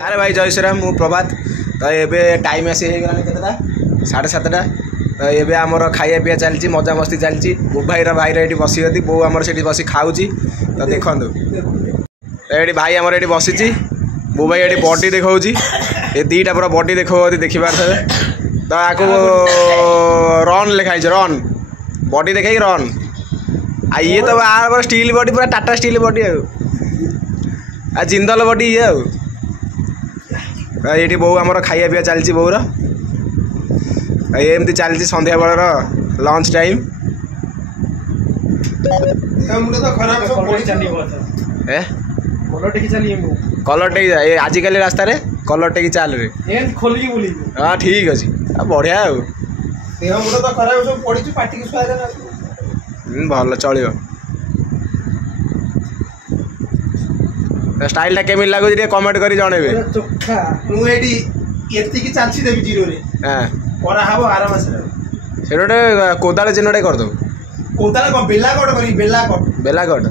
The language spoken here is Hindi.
अरे भाई जय श्रीराम मु प्रभात तो ये टाइम आसी गला केतटा 7:30 तो ये आमर खाया पीया चलती मजा मस्ती चलती बो भाई ये बसी बो आमर से बस खाऊ तो देखु ये भाई आमर ये बसी बो भाई ये बॉडी देखा ये दीटा पूरा बॉडी देखो देखी पारे तो आपको रन लिखाई रन बॉडी देखे रन आ ये तो आर स्टील बॉडी पूरा टाटा स्टील बॉडी आ जिंदल बॉडी ये ये बो आमर खाया पीया चलती बोर एमती चलती संध्या बेलर लंच टाइम कलर टेक आजिकल रास्ता कलर टेक चाल हाँ ठीक अच्छे बढ़िया भल चलो स्टाइल केमी लगुच कमेंट कर जनइबे गोटे कोदाल चिन्ह करदे बेलागढ़